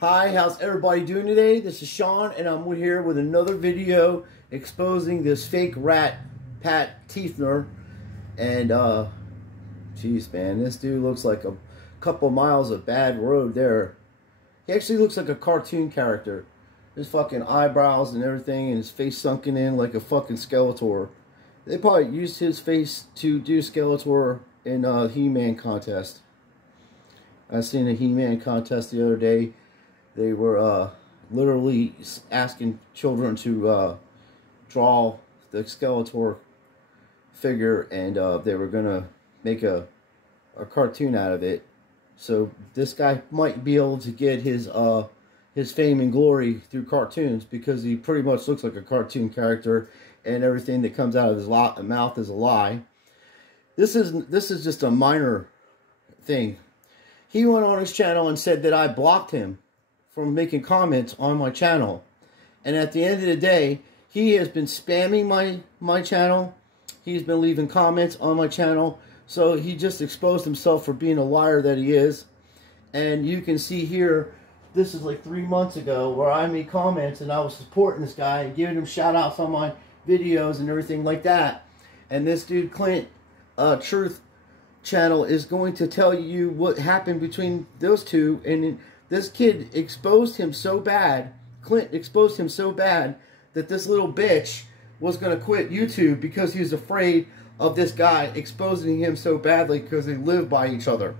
Hi, how's everybody doing today? This is Sean, and I'm here with another video exposing this fake rat, Pat Troothner. And, jeez, man, this dude looks like a couple miles of bad road there. He actually looks like a cartoon character. His fucking eyebrows and everything, and his face sunken in like a fucking Skeletor. They probably used his face to do Skeletor in a He-Man contest. I seen a He-Man contest the other day. They were literally asking children to draw the Skeletor figure, and they were gonna make a cartoon out of it. So this guy might be able to get his fame and glory through cartoons, because he pretty much looks like a cartoon character, and everything that comes out of his mouth is a lie. This is just a minor thing. He went on his channel and said that I blocked him from making comments on my channel. And at the end of the day, he has been spamming my channel. He's been leaving comments on my channel. So he just exposed himself for being a liar that he is. And you can see here, this is like 3 months ago, where I made comments and I was supporting this guy and giving him shout outs on my videos and everything like that. And this dude, Clint, Truth channel, is going to tell you what happened between those two. And this kid exposed him so bad, Clint exposed him so bad, that this little bitch was going to quit YouTube because he was afraid of this guy exposing him so badly, because they live by each other.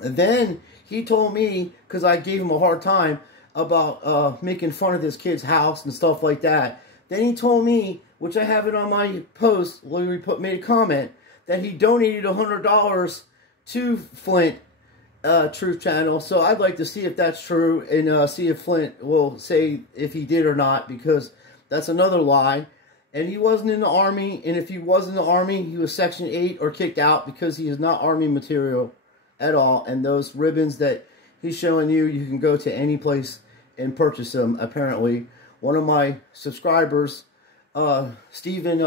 And then he told me, because I gave him a hard time about making fun of this kid's house and stuff like that. Then he told me, which I have it on my post, where he made a comment, that he donated $100 to Flint Truth channel. So I'd like to see if that's true, and see if Flint will say if he did or not, because that's another lie. And he wasn't in the Army, and if he was in the Army, he was Section 8 or kicked out, because he is not Army material at all. And those ribbons that he's showing you, you can go to any place and purchase them, apparently. One of my subscribers, Stephen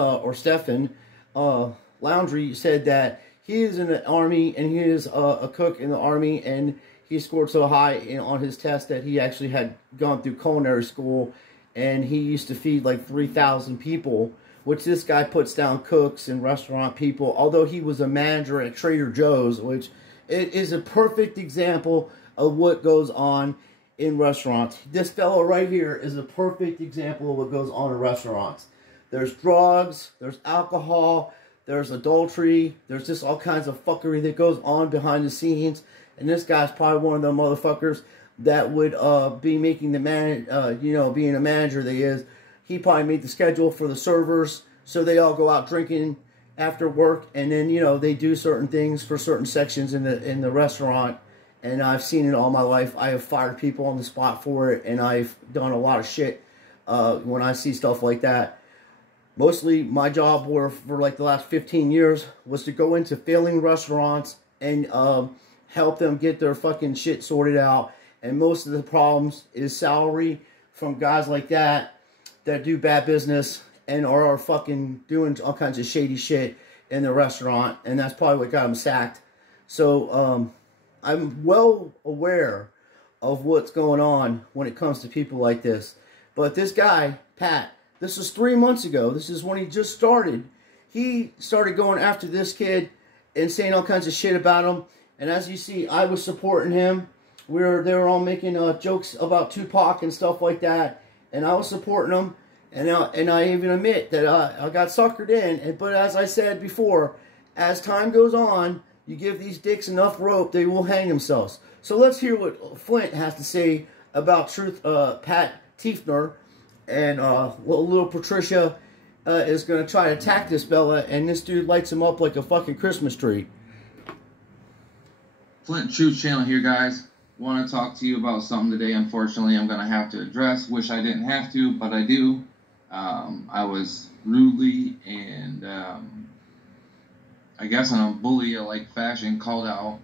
Laundry, said that he is in the Army, and he is a cook in the Army, and he scored so high on his test that he actually had gone through culinary school, and he used to feed like 3,000 people, which this guy puts down cooks and restaurant people, although he was a manager at Trader Joe's, which it is a perfect example of what goes on in restaurants. This fellow right here is a perfect example of what goes on in restaurants. There's drugs, there's alcohol, there's adultery, there's just all kinds of fuckery that goes on behind the scenes. And this guy's probably one of them motherfuckers that would be making the being a manager that he is. He probably made the schedule for the servers, so they all go out drinking after work, and then, they do certain things for certain sections in the restaurant. And I've seen it all my life. I have fired people on the spot for it, and I've done a lot of shit when I see stuff like that. Mostly my job for like the last 15 years was to go into failing restaurants and help them get their fucking shit sorted out. And most of the problems is salary from guys like that do bad business and are fucking doing all kinds of shady shit in the restaurant. And that's probably what got them sacked. So I'm well aware of what's going on when it comes to people like this. But this guy, Pat, this was 3 months ago. This is when he just started. He started going after this kid and saying all kinds of shit about him. And as you see, I was supporting him. They were all making jokes about Tupac and stuff like that. And I was supporting him. And I even admit that I got suckered in. But as I said before, as time goes on, you give these dicks enough rope, they will hang themselves. So let's hear what Flint has to say about Pat Troothner. And little Patricia is going to try to attack this Bella, and this dude lights him up like a fucking Christmas tree. Flint Truth channel here, guys. Want to talk to you about something today. Unfortunately, I'm going to have to address. Wish I didn't have to, but I do. I was rudely and I guess in a bully-like fashion called out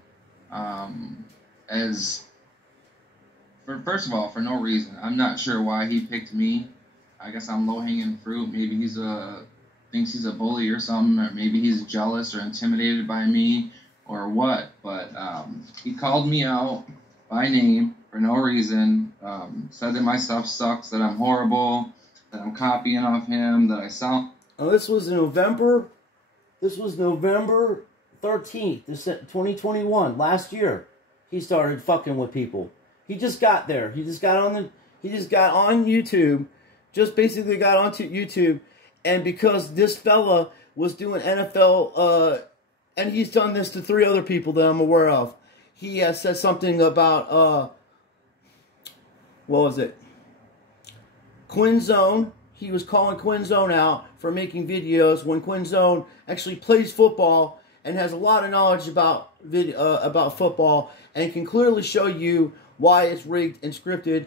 first of all, for no reason. I'm not sure why he picked me. I guess I'm low-hanging fruit. Maybe thinks he's a bully or something, or maybe he's jealous or intimidated by me or what. But he called me out by name for for no reason. Said that my stuff sucks, that I'm horrible, that I'm copying off him, that I sound... Oh, this was November 13th, 2021, last year. He started fucking with people. He just got there. He just got on YouTube. Just basically got onto YouTube. And because this fella was doing NFL, and he's done this to 3 other people that I'm aware of. He has said something about, what was it? Quinn Zone. He was calling Quinn Zone out for making videos when Quinn Zone actually plays football and has a lot of knowledge about football and can clearly show you why it's rigged and scripted.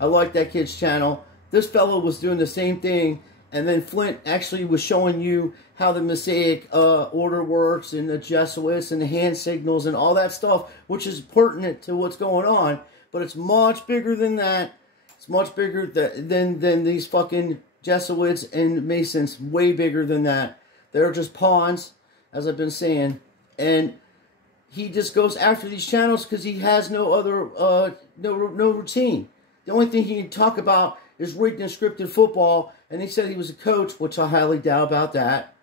I like that kid's channel. This fellow was doing the same thing, and then Flint actually was showing you how the Mosaic order works and the Jesuits and the hand signals and all that stuff, which is pertinent to what's going on, but it's much bigger than that. It's much bigger than these fucking Jesuits and Masons, way bigger than that. They're just pawns, as I've been saying. And he just goes after these channels because he has no other, no routine. The only thing he can talk about is rigged and scripted football. And he said he was a coach, which I highly doubt about that.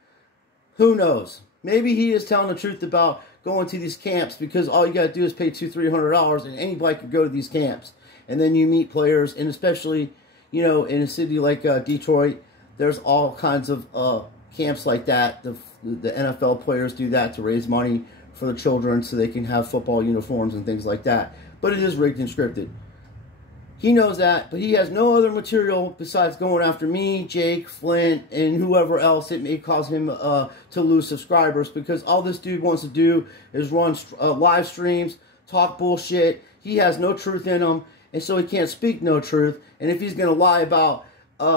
Who knows? Maybe he is telling the truth about going to these camps because all you got to do is pay $200-300 and anybody could go to these camps. And then you meet players, and especially, you know, in a city like Detroit, there's all kinds of camps like that. The NFL players do that to raise money for the children so they can have football uniforms and things like that. But it is rigged and scripted. He knows that, but he has no other material besides going after me, Jake, Flint, and whoever else. It may cause him to lose subscribers because all this dude wants to do is run live streams, talk bullshit. He has no truth in him, and so he can't speak no truth. And if he's going to lie about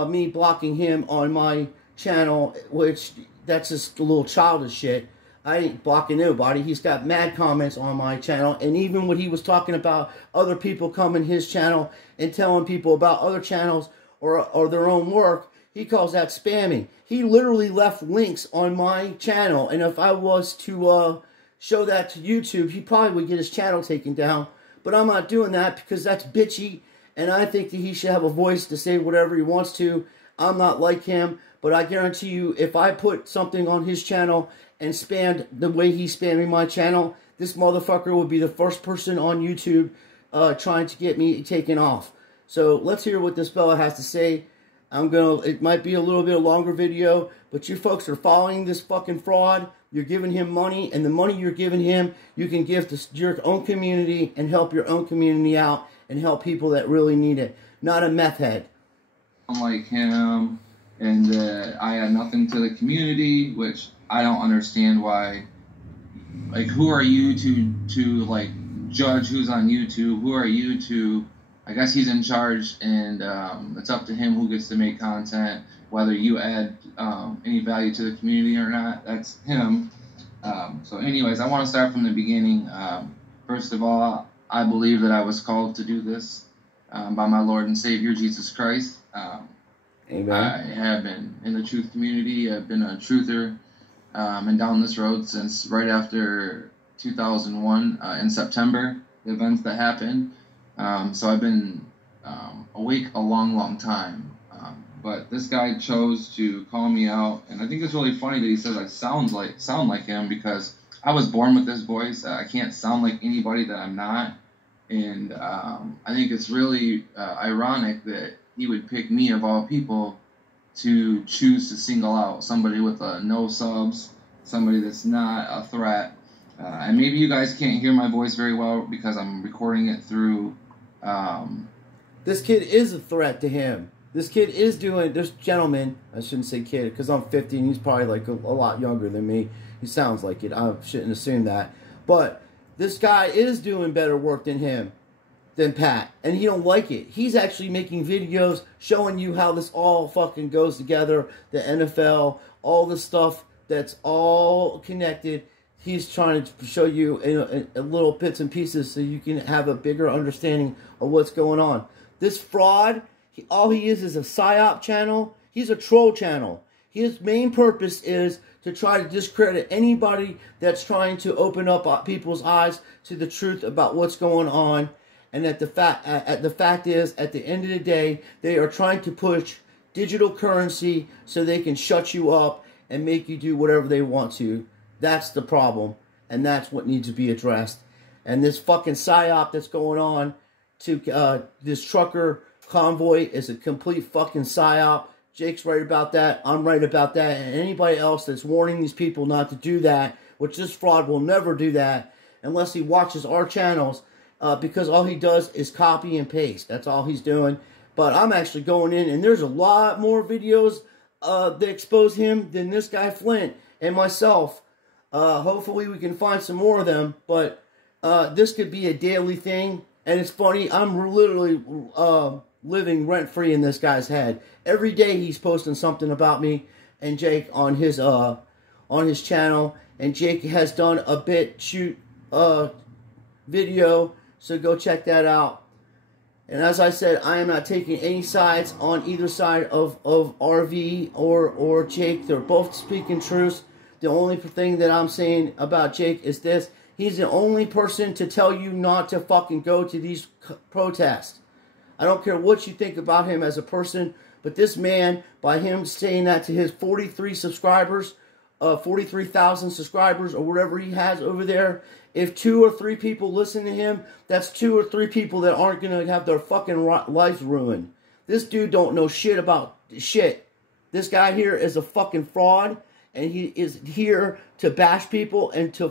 me blocking him on my channel, which that's just a little childish shit, I ain't blocking nobody. He's got mad comments on my channel. And even when he was talking about other people coming his channel and telling people about other channels or their own work, he calls that spamming. He literally left links on my channel. And if I was to show that to YouTube, he probably would get his channel taken down. But I'm not doing that because that's bitchy. And I think that he should have a voice to say whatever he wants to. I'm not like him. But I guarantee you, if I put something on his channel and spammed the way he's spamming my channel, this motherfucker would be the first person on YouTube trying to get me taken off. So let's hear what this fella has to say. It might be a little bit longer video, but you folks are following this fucking fraud. You're giving him money, and the money you're giving him, you can give to your own community and help your own community out and help people that really need it. Not a meth head. Like him, and I add nothing to the community, which I don't understand why. Like, who are you to like judge who's on YouTube? Who are you to? I guess he's in charge, and it's up to him who gets to make content. Whether you add any value to the community or not, that's him. So, anyways, I want to start from the beginning. First of all, I believe that I was called to do this by my Lord and Savior Jesus Christ. Amen. I have been in the truth community. I've been a truther and down this road since right after 2001 in September, the events that happened. So I've been awake a long time. But this guy chose to call me out, and I think it's really funny that he says I sound like him because I was born with this voice. I can't sound like anybody that I'm not, and I think it's really ironic that he would pick me of all people to choose to single out somebody with no subs, somebody that's not a threat. And maybe you guys can't hear my voice very well because I'm recording it through... This kid is a threat to him. This kid is doing... This gentleman, I shouldn't say kid because I'm 50 and he's probably like a lot younger than me. He sounds like it. I shouldn't assume that. But this guy is doing better work than Pat, and he don't like it. He's actually making videos showing you how this all fucking goes together, the NFL, all the stuff that's all connected. He's trying to show you in little bits and pieces so you can have a bigger understanding of what's going on. This fraud, all he is a PSYOP channel. He's a troll channel. His main purpose is to try to discredit anybody that's trying to open up people's eyes to the truth about what's going on. And the fact is, at the end of the day, they are trying to push digital currency so they can shut you up and make you do whatever they want to. That's the problem, and that's what needs to be addressed. And this fucking psyop that's going on to this trucker convoy is a complete fucking psyop. Jake's right about that. I'm right about that. And anybody else that's warning these people not to do that, which this fraud will never do that unless he watches our channels, because all he does is copy and paste. That's all he's doing. But I'm actually going in, and there's a lot more videos that expose him than this guy Flint and myself. Hopefully we can find some more of them, but this could be a daily thing. And it's funny, I'm literally living rent-free in this guy's head. Every day he's posting something about me and Jake on his channel. And Jake has done a BitChute video, so go check that out. And as I said, I am not taking any sides on either side of RV or Jake. They're both speaking truths. The only thing that I'm saying about Jake is this. He's the only person to tell you not to fucking go to these protests. I don't care what you think about him as a person, but this man, by him saying that to his 43 subscribers, 43,000 subscribers, or whatever he has over there, if 2 or 3 people listen to him, that's 2 or 3 people that aren't going to have their fucking lives ruined. This dude don't know shit about shit. This guy here is a fucking fraud, and he is here to bash people and to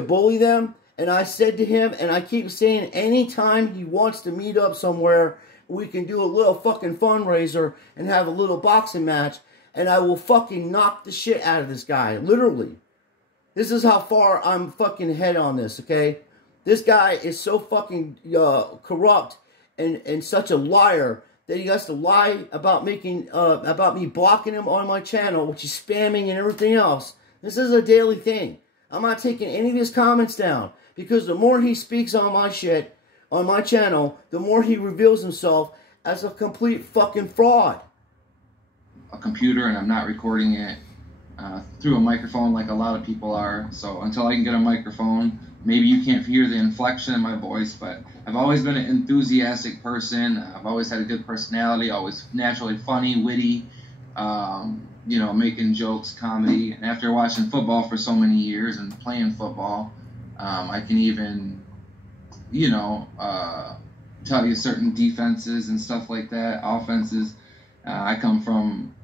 bully them. And I said to him, and I keep saying, anytime he wants to meet up somewhere, we can do a little fucking fundraiser and have a little boxing match, and I will fucking knock the shit out of this guy, literally. This is how far I'm fucking ahead on this, okay? This guy is so fucking corrupt and such a liar that he has to lie about about me blocking him on my channel, which is spamming and everything else. This is a daily thing. I'm not taking any of his comments down, because the more he speaks on my shit, on my channel, the more he reveals himself as a complete fucking fraud. A computer, and I'm not recording it through a microphone like a lot of people are. So until I can get a microphone, maybe you can't hear the inflection in my voice, but I've always been an enthusiastic person. I've always had a good personality, always naturally funny, witty, you know, making jokes, comedy. And after watching football for so many years and playing football, I can even, you know, tell you certain defenses and stuff like that, offenses. I come from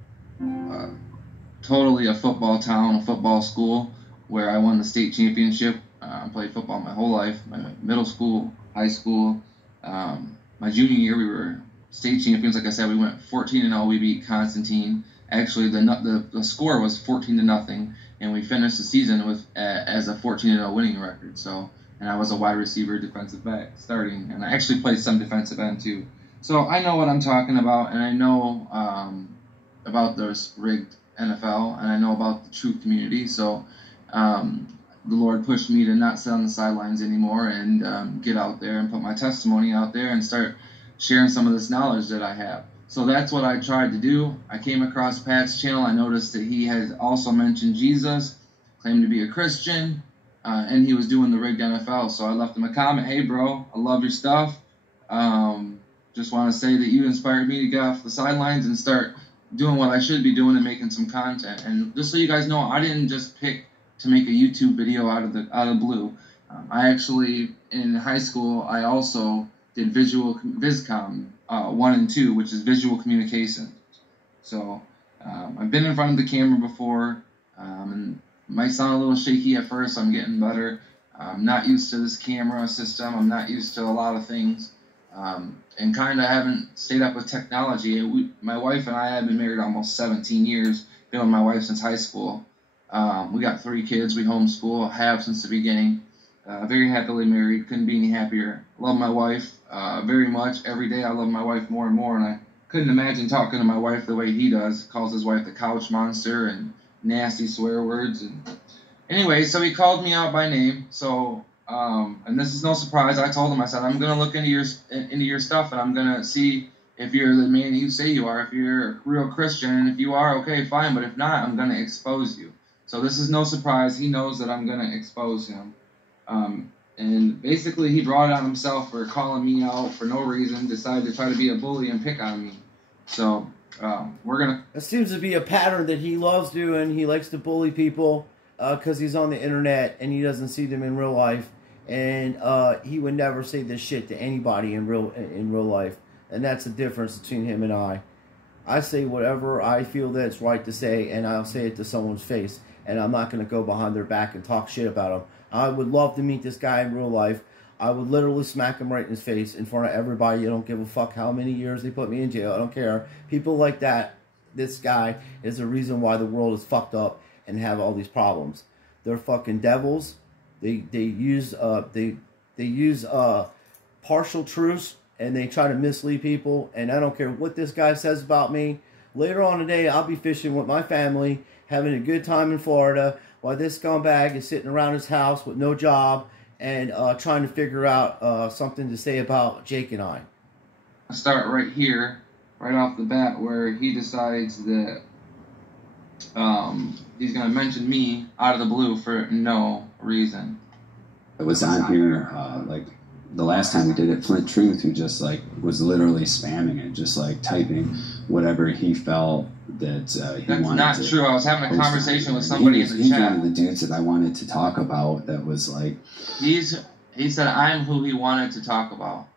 totally a football town, a football school, where I won the state championship. I played football my whole life, my middle school, high school. My junior year, we were state champions. Like I said, we went 14-0. We beat Constantine. Actually, the score was 14-0, and we finished the season with as a 14-0 winning record. So, and I was a wide receiver, defensive back, starting, and I actually played some defensive end too. So I know what I'm talking about, and I know about this rigged NFL, and I know about the truth community. So the Lord pushed me to not sit on the sidelines anymore and get out there and put my testimony out there and start sharing some of this knowledge that I have. So that's what I tried to do. I came across Pat's channel. I noticed that he had also mentioned Jesus, claimed to be a Christian, and he was doing the rigged NFL. So I left him a comment. Hey, bro, I love your stuff. Just want to say that you inspired me to get off the sidelines and start doing what I should be doing and making some content. And just so you guys know, I didn't just pick to make a YouTube video out of the blue. I actually, in high school, I also did VisCom 1 and 2, which is visual communication. So I've been in front of the camera before, and it might sound a little shaky at first. I'm getting better. I'm not used to this camera system. I'm not used to a lot of things, and kind of haven't stayed up with technology. My wife and I have been married almost 17 years. Been with my wife since high school. We got 3 kids. We homeschool, have since the beginning. Very happily married. Couldn't be any happier. Love my wife very much. Every day I love my wife more and more, and I couldn't imagine talking to my wife the way he does. Calls his wife the couch monster and nasty swear words. And anyway, so he called me out by name. So, and this is no surprise. I told him, I said, I'm going to look into your stuff, and I'm going to see if you're the man you say you are, if you're a real Christian. And if you are, okay, fine. But if not, I'm going to expose you. So this is no surprise. He knows that I'm going to expose him. And And basically, he brought it on himself for calling me out for no reason, decided to try to be a bully and pick on me. So, we're going to... It seems to be a pattern that he loves doing. He likes to bully people because he's on the internet and he doesn't see them in real life. And he would never say this shit to anybody in real life. And that's the difference between him and I. I say whatever I feel that's right to say, and I'll say it to someone's face. And I'm not going to go behind their back and talk shit about them. I would love to meet this guy in real life. I would literally smack him right in his face in front of everybody. I don't give a fuck how many years they put me in jail. I don't care. People like that, this guy, is the reason why the world is fucked up and have all these problems. They're fucking devils. They use partial truths, and they try to mislead people. And I don't care what this guy says about me. Later on today, I'll be fishing with my family, having a good time in Florida, while this scumbag is sitting around his house with no job and trying to figure out something to say about Jake and I. I'll start right here, right off the bat, where he decides that he's going to mention me out of the blue for no reason. It was on here, like, the last time we did it, Flint Truth, who just, like, was literally spamming it, just, like, typing whatever he felt that he wanted to. That's not true. I was having a conversation with somebody in the chat. He's one of the dudes that I wanted to talk about that was, like... He said I'm who he wanted to talk about.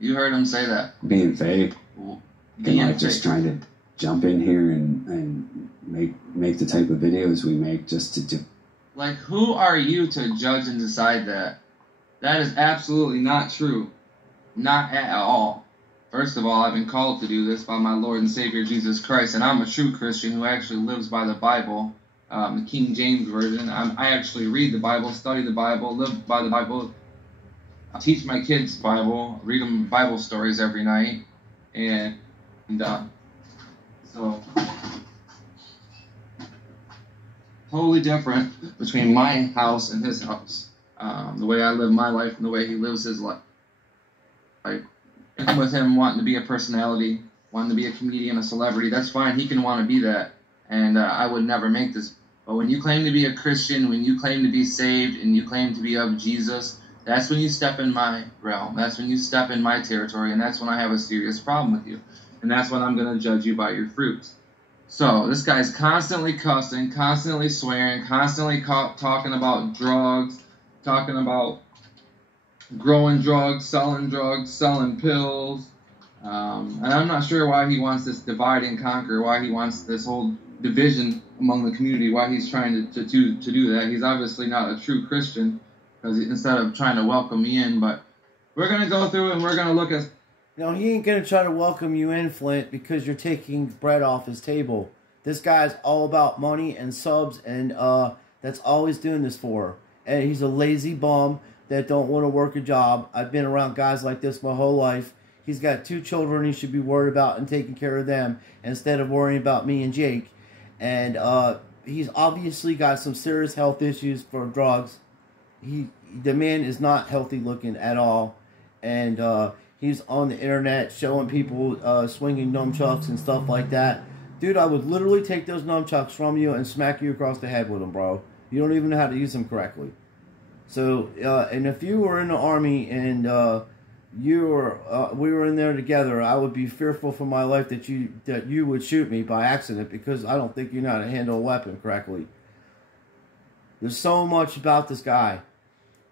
You heard him say that. Being fake. And, like, just trying to jump in here and make the type of videos we make just to do. Like, who are you to judge and decide that? That is absolutely not true. Not at all. First of all, I've been called to do this by my Lord and Savior Jesus Christ, and I'm a true Christian who actually lives by the Bible, the King James Version. I actually read the Bible, study the Bible, live by the Bible. I teach my kids the Bible, read them Bible stories every night, and so totally different between my house and his house. The way I live my life and the way he lives his life. Like, with him wanting to be a personality, wanting to be a comedian, a celebrity, that's fine. He can want to be that, and I would never make this. But when you claim to be a Christian, when you claim to be saved, and you claim to be of Jesus, that's when you step in my realm. That's when you step in my territory, and that's when I have a serious problem with you. And that's when I'm going to judge you by your fruits. So this guy's constantly cussing, constantly swearing, constantly talking about drugs, talking about growing drugs, selling pills. And I'm not sure why he wants this divide and conquer, why he wants this whole division among the community, why he's trying to do that. He's obviously not a true Christian, because instead of trying to welcome me in, but we're going to go through and we're going to look at... No, he ain't going to try to welcome you in, Flint, because you're taking bread off his table. This guy's all about money and subs, and that's all he's doing this for. And he's a lazy bum that don't want to work a job. I've been around guys like this my whole life. He's got 2 children he should be worried about and taking care of them instead of worrying about me and Jake. And he's obviously got some serious health issues for drugs. The man is not healthy looking at all. And he's on the internet showing people swinging nunchucks and stuff like that. Dude, I would literally take those nunchucks from you and smack you across the head with them, bro. You don't even know how to use them correctly. So, and if you were in the army and we were in there together, I would be fearful for my life that you would shoot me by accident, because I don't think you know how to handle a weapon correctly. There's so much about this guy.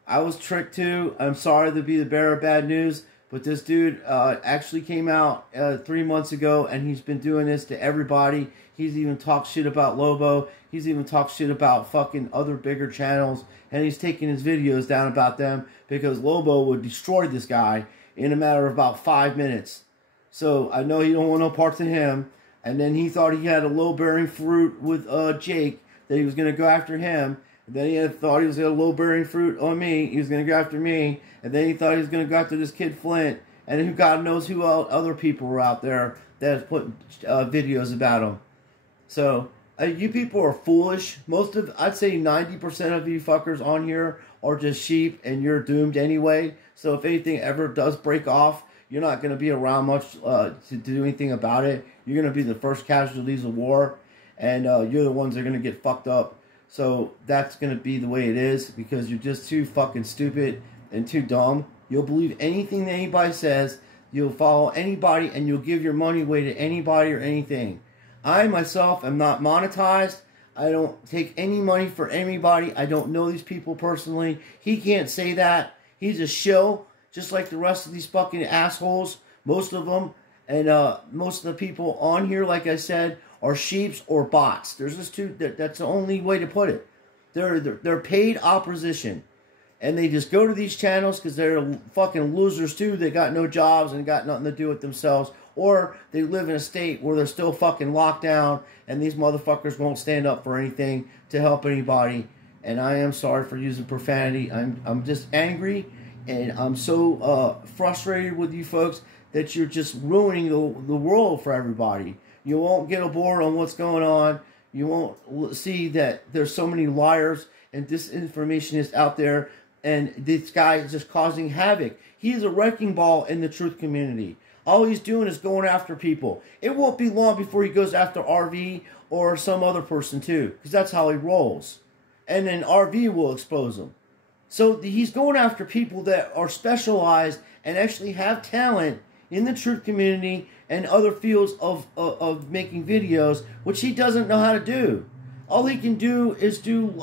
I was tricked too. I'm sorry to be the bearer of bad news, but this dude actually came out 3 months ago, and he's been doing this to everybody. He's even talked shit about Lobo. He's even talked shit about fucking other bigger channels. And he's taking his videos down about them because Lobo would destroy this guy in a matter of about 5 minutes. So I know you don't want no parts of him. And then he thought he had a low-bearing fruit with Jake, that he was going to go after him. And then he thought he was going to low-bearing fruit on me. He was going to go after me. And then he thought he was going to go after this kid Flint. And who God knows who other people were out there that has put videos about him. So, you people are foolish. I'd say 90% of you fuckers on here are just sheep, and you're doomed anyway. So if anything ever does break off, you're not going to be around much to do anything about it. You're going to be the first casualties of war, and you're the ones that are going to get fucked up. So that's going to be the way it is, because you're just too fucking stupid and too dumb. You'll believe anything that anybody says. You'll follow anybody, and you'll give your money away to anybody or anything. I, myself, am not monetized. I don't take any money for anybody. I don't know these people personally. He can't say that. He's a shill, just like the rest of these fucking assholes, most of them. And most of the people on here, like I said, are sheeps or bots. There's just two. That's the only way to put it. They're paid opposition. And they just go to these channels because they're fucking losers too. They got no jobs and got nothing to do with themselves. Or they live in a state where they're still fucking locked down and these motherfuckers won't stand up for anything to help anybody. And I am sorry for using profanity. I'm just angry and I'm so frustrated with you folks that you're just ruining the world for everybody. You won't get aboard on what's going on. You won't see that there's so many liars and disinformationists out there. And this guy is just causing havoc. He's a wrecking ball in the truth community. All he's doing is going after people. It won't be long before he goes after RV or some other person too. Because that's how he rolls. And then RV will expose him. So he's going after people that are specialized and actually have talent in the truth community and other fields of making videos, which he doesn't know how to do. All he can do is do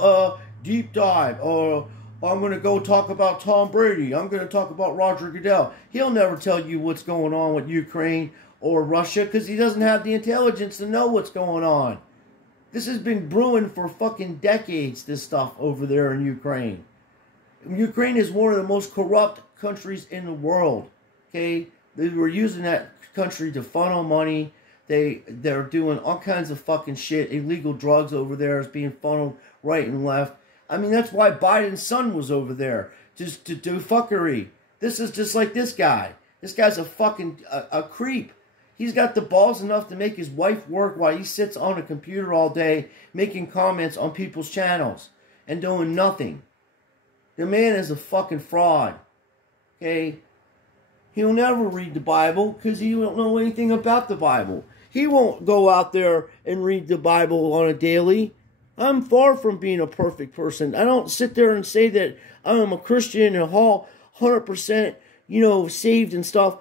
deep dive, or I'm going to go talk about Tom Brady. I'm going to talk about Roger Goodell. He'll never tell you what's going on with Ukraine or Russia because he doesn't have the intelligence to know what's going on. This has been brewing for fucking decades, this stuff over there in Ukraine. Ukraine is one of the most corrupt countries in the world. Okay? They were using that country to funnel money. They're doing all kinds of fucking shit. Illegal drugs over there is being funneled right and left. I mean, that's why Biden's son was over there, just to do fuckery. This is just like this guy. This guy's a fucking a creep. He's got the balls enough to make his wife work while he sits on a computer all day making comments on people's channels and doing nothing. The man is a fucking fraud. Okay? He'll never read the Bible because he don't know anything about the Bible. He won't go out there and read the Bible on a daily. I'm far from being a perfect person. I don't sit there and say that I'm a Christian and all 100%, saved and stuff.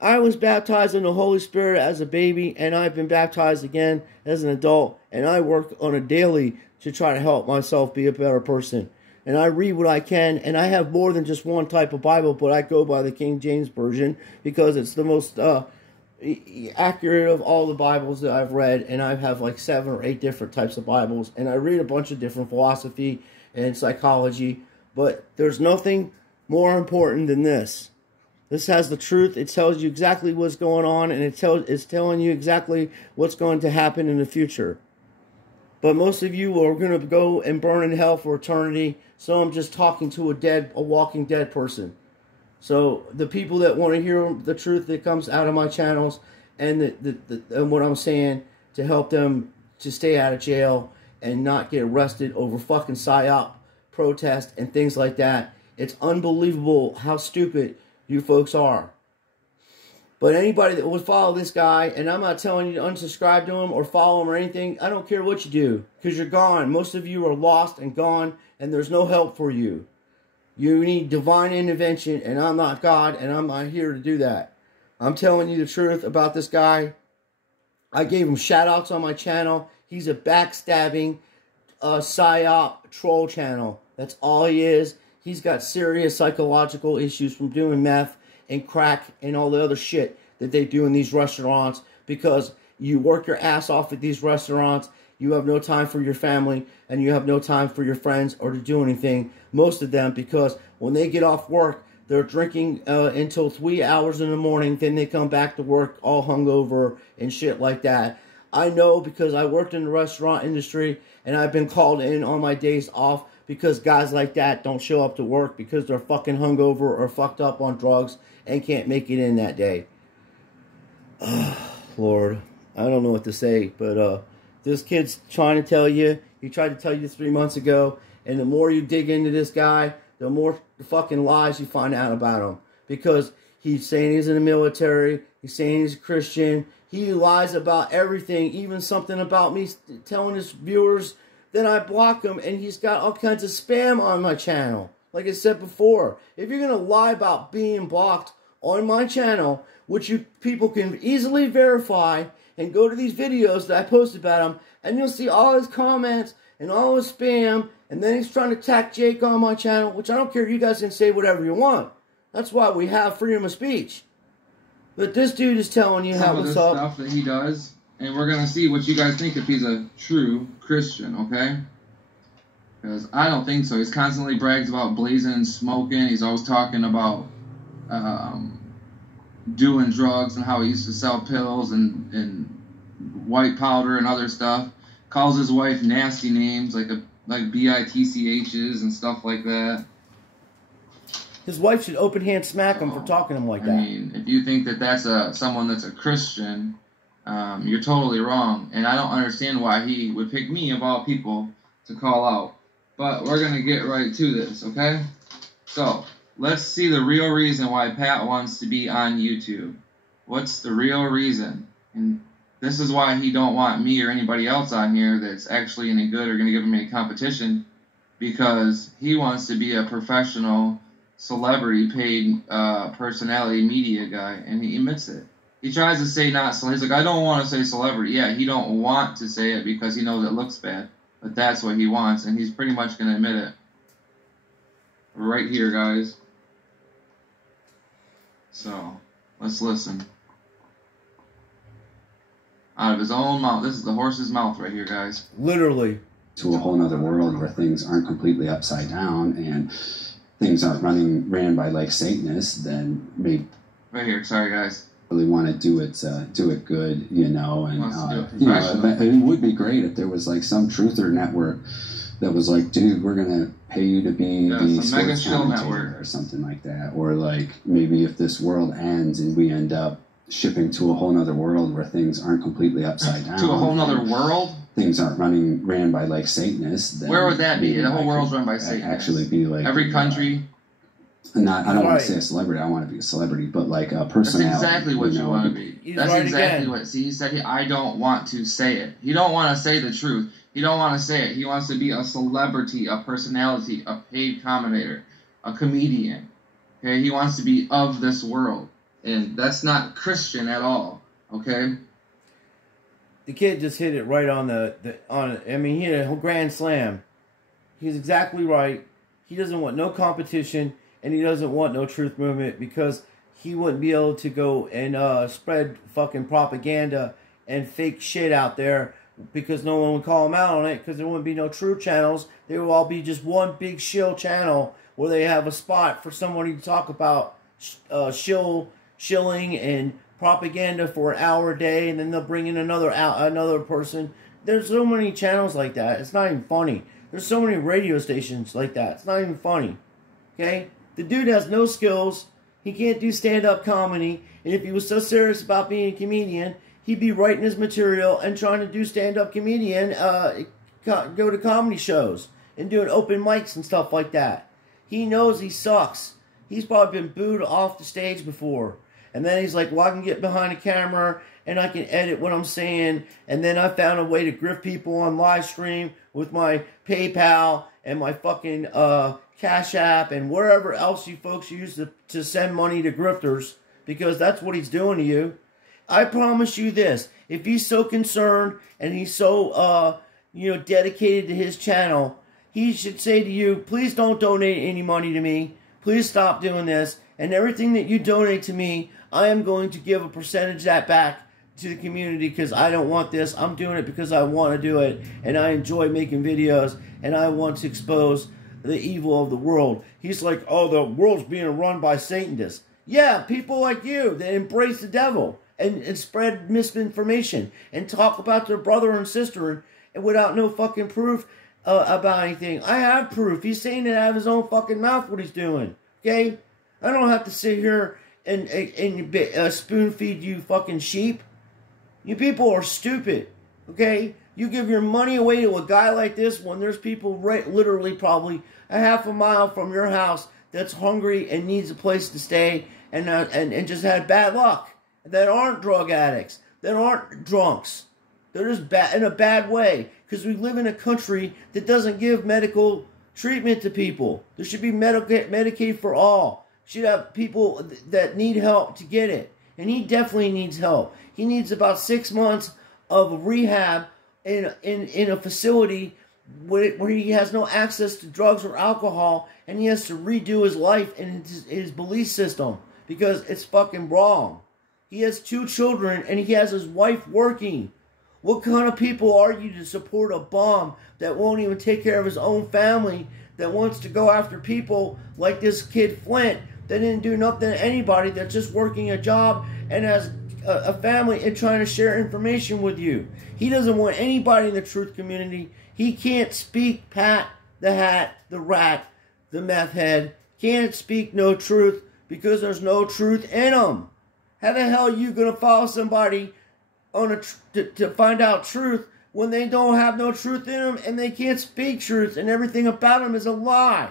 I was baptized in the Holy Spirit as a baby, and I've been baptized again as an adult, and I work on a daily to try to help myself be a better person. And I read what I can, and I have more than just one type of Bible, but I go by the King James Version because it's the most accurate of all the Bibles that I've read, and I have like 7 or 8 different types of Bibles, and I read a bunch of different philosophy and psychology, but there's nothing more important than this. This has the truth. It tells you exactly what's going on, and it's telling you exactly what's going to happen in the future. But most of you are going to go and burn in hell for eternity, so I'm just talking to a walking dead person. So the people that want to hear the truth that comes out of my channels and and what I'm saying to help them to stay out of jail and not get arrested over fucking PSYOP protest and things like that. It's unbelievable how stupid you folks are. But anybody that would follow this guy, and I'm not telling you to unsubscribe to him or follow him or anything, I don't care what you do, because you're gone. Most of you are lost and gone, and there's no help for you. You need divine intervention, and I'm not God, and I'm not here to do that. I'm telling you the truth about this guy. I gave him shout-outs on my channel. He's a backstabbing, PSYOP troll channel. That's all he is. He's got serious psychological issues from doing meth and crack and all the other shit that they do in these restaurants, because you work your ass off at these restaurants, you have no time for your family, and you have no time for your friends or to do anything, most of them, because when they get off work, they're drinking until 3 hours in the morning, then they come back to work all hungover and shit like that. I know, because I worked in the restaurant industry, and I've been called in on my days off because guys like that don't show up to work because they're fucking hungover or fucked up on drugs and can't make it in that day. Lord, I don't know what to say, but this kid's trying to tell you, he tried to tell you 3 months ago, and the more you dig into this guy, the more fucking lies you find out about him. Because he's saying he's in the military, he's saying he's a Christian, he lies about everything, even something about me telling his viewers that I block him, and he's got all kinds of spam on my channel. like I said before, if you're going to lie about being blocked on my channel, which you people can easily verify, and go to these videos that I post about him, and you'll see all his comments and all his spam, and then he's trying to attack Jake on my channel, which I don't care, you guys can say whatever you want. That's why we have freedom of speech. But this dude is telling you how what's up. Stuff that he does, and we're going to see what you guys think if he's a true Christian, okay? Because I don't think so. He's constantly brags about blazing and smoking. He's always talking about doing drugs and how he used to sell pills and white powder and other stuff. Calls his wife nasty names like bitchs and stuff like that. His wife should open hand smack him for talking to him like that. I mean, if you think that that's someone that's a Christian, you're totally wrong. And I don't understand why he would pick me, of all people, to call out. But we're going to get right to this, okay? So, let's see the real reason why Pat wants to be on YouTube. What's the real reason? And this is why he don't want me or anybody else on here that's actually any good or going to give him any competition, because he wants to be a professional, celebrity, paid personality media guy, and he admits it. He tries to say not so. He's like, I don't want to say celebrity. Yeah, he don't want to say it because he knows it looks bad, but that's what he wants, and he's pretty much going to admit it. Right here, guys. So, let's listen. Out of his own mouth. This is the horse's mouth right here, guys. Literally. To a whole nother world where things aren't completely upside down and things aren't ran by like Satanists, then maybe right here. Sorry, guys. Really want to do it good, you know, and you know, it would be great if there was like some truther network that was like, dude, we're gonna pay you to be the sports commentator or something like that, or like maybe if this world ends and we end up shipping to a whole nother world where things aren't completely upside down. To a whole nother world? Things aren't ran by like Satanists. Then where would that be? The whole world's run by Satanists. Actually be like every country. I don't want to say a celebrity. I want to be a celebrity, but like a personality. That's exactly what you want to be. That's exactly what. See, he said, I don't want to say it. He don't want to say the truth. He don't want to say it. He wants to be a celebrity, a personality, a paid commentator, a comedian. Okay, he wants to be of this world, and that's not Christian at all. Okay. The kid just hit it right on I mean, he hit a grand slam. He's exactly right. He doesn't want no competition, and he doesn't want no truth movement, because he wouldn't be able to go and spread fucking propaganda and fake shit out there, because no one would call him out on it, because there wouldn't be no true channels. They would all be just one big shill channel where they have a spot for somebody to talk about shilling and propaganda for an hour a day, and then they'll bring in another person. There's so many channels like that. It's not even funny. There's so many radio stations like that. It's not even funny. Okay? The dude has no skills. He can't do stand-up comedy. And if he was so serious about being a comedian, he'd be writing his material and trying to do stand-up comedian, go to comedy shows and doing open mics and stuff like that. He knows he sucks. He's probably been booed off the stage before. And then he's like, well, I can get behind a camera and I can edit what I'm saying. And then I found a way to grift people on live stream with my PayPal and my fucking Cash App and wherever else you folks use to send money to grifters, because that's what he's doing to you. I promise you this. If he's so concerned and he's so, dedicated to his channel, he should say to you, please don't donate any money to me. Please stop doing this. And everything that you donate to me, I am going to give a percentage of that back to the community, because I don't want this. I'm doing it because I want to do it, and I enjoy making videos, and I want to expose the evil of the world. He's like, oh, the world's being run by Satanists. Yeah, people like you that embrace the devil and spread misinformation and talk about their brother and sister and without no fucking proof about anything. I have proof. He's saying it out of his own fucking mouth what he's doing. Okay? I don't have to sit here and spoon feed you fucking sheep. You people are stupid. Okay? You give your money away to a guy like this when there's people literally probably a half a mile from your house that's hungry and needs a place to stay and just had bad luck. That aren't drug addicts. That aren't drunks. They're just in a bad way. Because we live in a country that doesn't give medical treatment to people. There should be Medicaid for all. Should have people that need help to get it. And he definitely needs help. He needs about 6 months of rehab in a facility where he has no access to drugs or alcohol, and he has to redo his life and his belief system because it's fucking wrong. He has 2 children and he has his wife working. What kind of people are you to support a bum that won't even take care of his own family, that wants to go after people like this kid Flint that didn't do nothing to anybody, that's just working a job and has a family and trying to share information with you? He doesn't want anybody in the truth community. He can't speak Pat the Hat, the Rat, the Meth Head. Can't speak no truth because there's no truth in him. How the hell are you going to follow somebody on to find out truth when they don't have no truth in them and they can't speak truth and everything about them is a lie?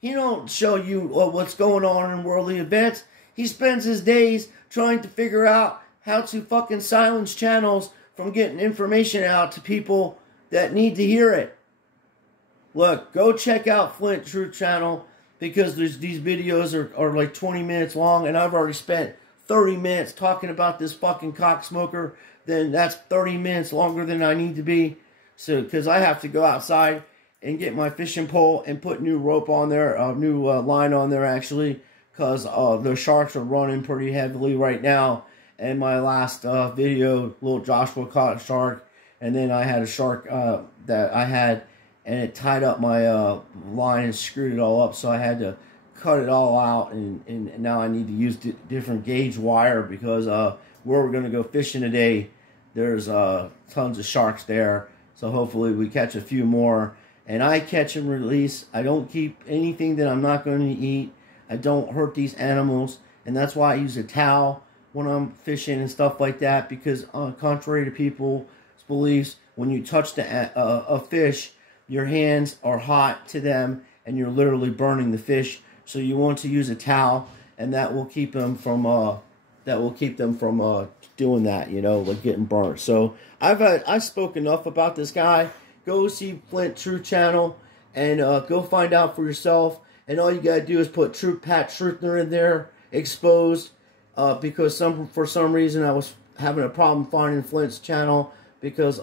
He don't show you what's going on in worldly events. He spends his days trying to figure out how to fucking silence channels from getting information out to people that need to hear it. Look, go check out Flint Truth Channel because these videos are like 20 minutes long and I've already spent 30 minutes talking about this fucking cocksmoker. Then that's 30 minutes longer than I need to be. So, because I have to go outside and get my fishing pole and put new rope on there, new line on there actually, because the sharks are running pretty heavily right now. And my last video, little Joshua caught a shark, and then I had a shark that I had, and it tied up my line and screwed it all up, so I had to cut it all out, and now I need to use different gauge wire because where we're going to go fishing today, there's tons of sharks there, so hopefully we catch a few more. And I catch and release. I don't keep anything that I'm not going to eat. I don't hurt these animals, and that's why I use a towel when I'm fishing and stuff like that, because contrary to people's beliefs, when you touch a fish, your hands are hot to them and you're literally burning the fish. So you want to use a towel, and that will keep them from doing that, you know, like getting burnt. So I spoke enough about this guy. Go see Flint Truth Channel and go find out for yourself. And all you gotta do is put Pat Troothner in there, exposed, because for some reason I was having a problem finding Flint's channel because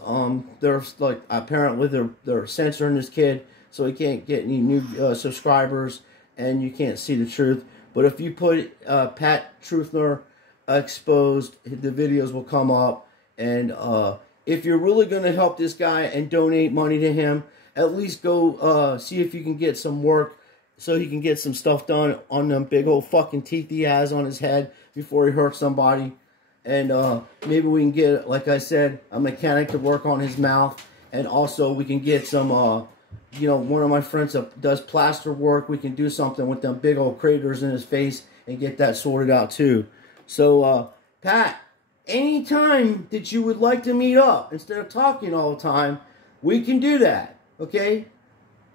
there's like apparently they're censoring this kid, so he can't get any new subscribers and you can't see the truth. But if you put Pat Troothner exposed, the videos will come up. And if you're really going to help this guy and donate money to him, at least go see if you can get some work so he can get some stuff done on them big old fucking teeth he has on his head before he hurts somebody. And maybe we can get, like I said, a mechanic to work on his mouth. And also we can get some, you know, one of my friends that does plaster work. We can do something with them big old craters in his face and get that sorted out too. So, Pat, anytime that you would like to meet up, instead of talking all the time, we can do that, okay?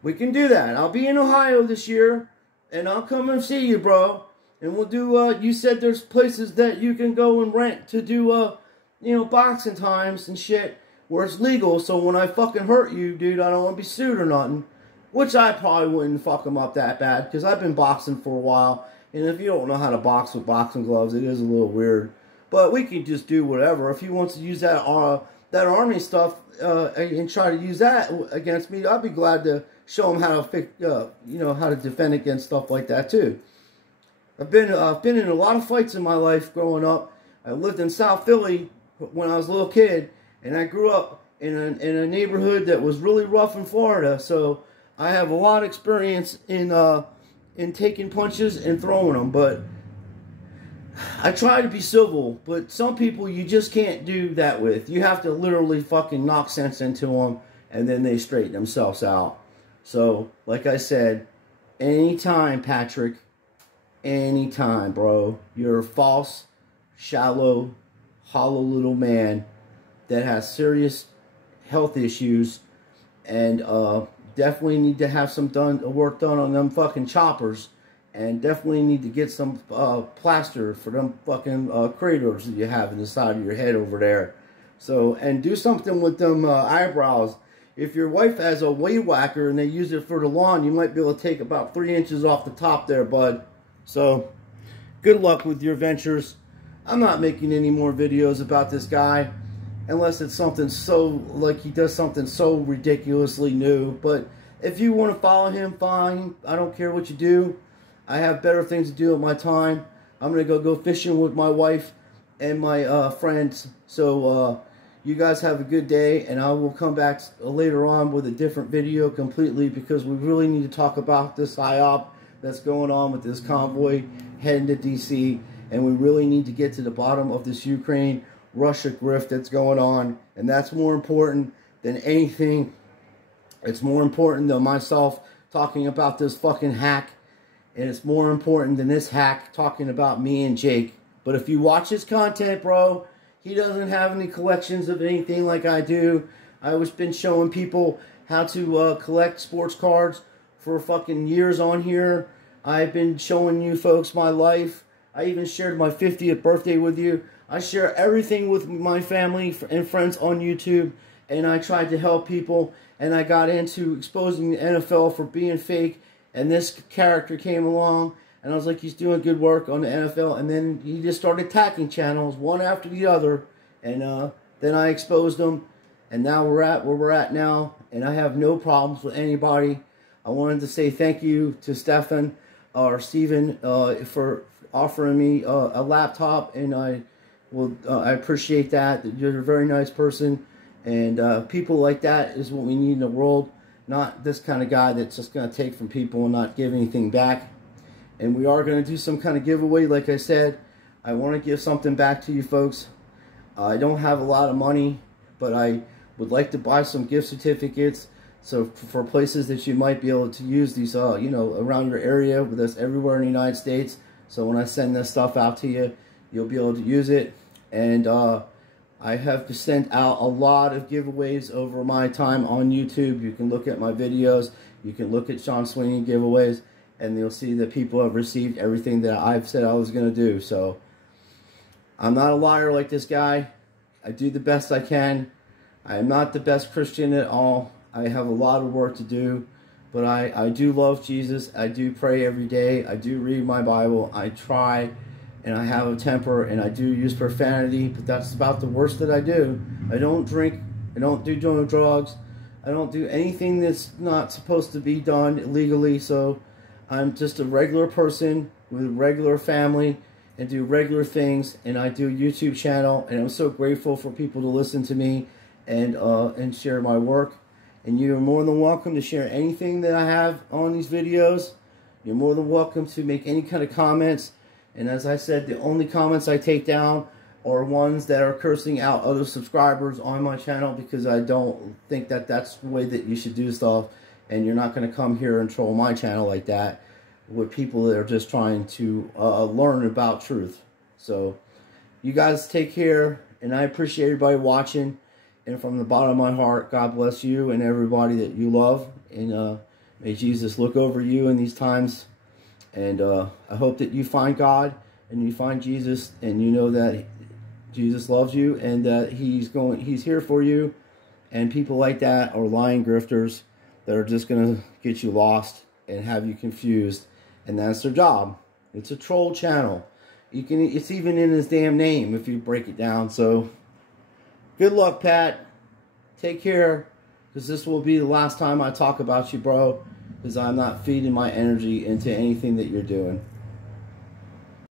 We can do that. I'll be in Ohio this year, and I'll come and see you, bro. And we'll do, you said there's places that you can go and rent to do, you know, boxing times and shit, where it's legal, so when I fucking hurt you, dude, I don't want to be sued or nothing. Which I probably wouldn't fuck them up that bad, because I've been boxing for a while, and if you don't know how to box with boxing gloves, it is a little weird. But we can just do whatever. If he wants to use that army stuff and try to use that against me, I'd be glad to show him how to fix, you know, how to defend against stuff like that too. I've been in a lot of fights in my life growing up. I lived in South Philly when I was a little kid, and I grew up in a neighborhood that was really rough in Florida. So I have a lot of experience in taking punches and throwing them, but I try to be civil, but some people you just can't do that with. You have to literally fucking knock sense into them, and then they straighten themselves out. So, like I said, anytime, Patrick, anytime, bro. You're a false, shallow, hollow little man that has serious health issues, and definitely need to have some work done on them fucking choppers. And definitely need to get some plaster for them fucking craters that you have in the side of your head over there. So, and do something with them eyebrows. if your wife has a weed whacker and they use it for the lawn, you might be able to take about 3 inches off the top there, bud. So, good luck with your ventures. I'm not making any more videos about this guy unless it's something so, like he does something so ridiculously new. But if you want to follow him, fine. I don't care what you do. I have better things to do with my time. I'm going to go fishing with my wife and my friends. So, you guys have a good day, and I will come back later on with a different video completely, because we really need to talk about this PSYOP that's going on with this convoy heading to D.C., and we really need to get to the bottom of this Ukraine-Russia grift that's going on, and that's more important than anything. It's more important than myself talking about this fucking hack, and it's more important than this hack talking about me and Jake. But if you watch his content, bro, he doesn't have any collections of anything like I do. I've been showing people how to collect sports cards for fucking years on here. I've been showing you folks my life. I even shared my 50th birthday with you. I share everything with my family and friends on YouTube. And I tried to help people. And I got into exposing the NFL for being fake. And this character came along. And I was like, he's doing good work on the NFL. And then he just started attacking channels, one after the other. And then I exposed them. And now we're at where we're at now. And I have no problems with anybody. I wanted to say thank you to Stephen for offering me a laptop. And I appreciate that. You're a very nice person. And people like that is what we need in the world. Not this kind of guy that's just going to take from people and not give anything back. And we are going to do some kind of giveaway, like I said. I want to give something back to you folks. I don't have a lot of money, but I would like to buy some gift certificates. So for places that you might be able to use these, you know, around your area, with us everywhere in the United States. So when I send this stuff out to you, you'll be able to use it. And I have sent out a lot of giveaways over my time on YouTube. You can look at my videos. You can look at Sean Sweeney giveaways. And you'll see that people have received everything that I've said I was going to do. So, I'm not a liar like this guy. I do the best I can. I am not the best Christian at all. I have a lot of work to do. But I do love Jesus. I do pray every day. I do read my Bible. I try. And I have a temper. And I do use profanity. But that's about the worst that I do. I don't drink. I don't do drugs. I don't do anything that's not supposed to be done illegally. So, I'm just a regular person with a regular family and do regular things, and I do a YouTube channel, and I'm so grateful for people to listen to me and share my work. And you're more than welcome to share anything that I have on these videos. You're more than welcome to make any kind of comments. And as I said, the only comments I take down are ones that are cursing out other subscribers on my channel, because I don't think that that's the way that you should do stuff. And you're not going to come here and troll my channel like that with people that are just trying to learn about truth. So, you guys take care, and I appreciate everybody watching. And from the bottom of my heart, God bless you and everybody that you love. And may Jesus look over you in these times. And I hope that you find God and you find Jesus, and you know that Jesus loves you and that He's here for you. And people like that are lying grifters that are just going to get you lost and have you confused. And that's their job. It's a troll channel. It's even in his damn name if you break it down. So, good luck, Pat. Take care. Because this will be the last time I talk about you, bro. Because I'm not feeding my energy into anything that you're doing.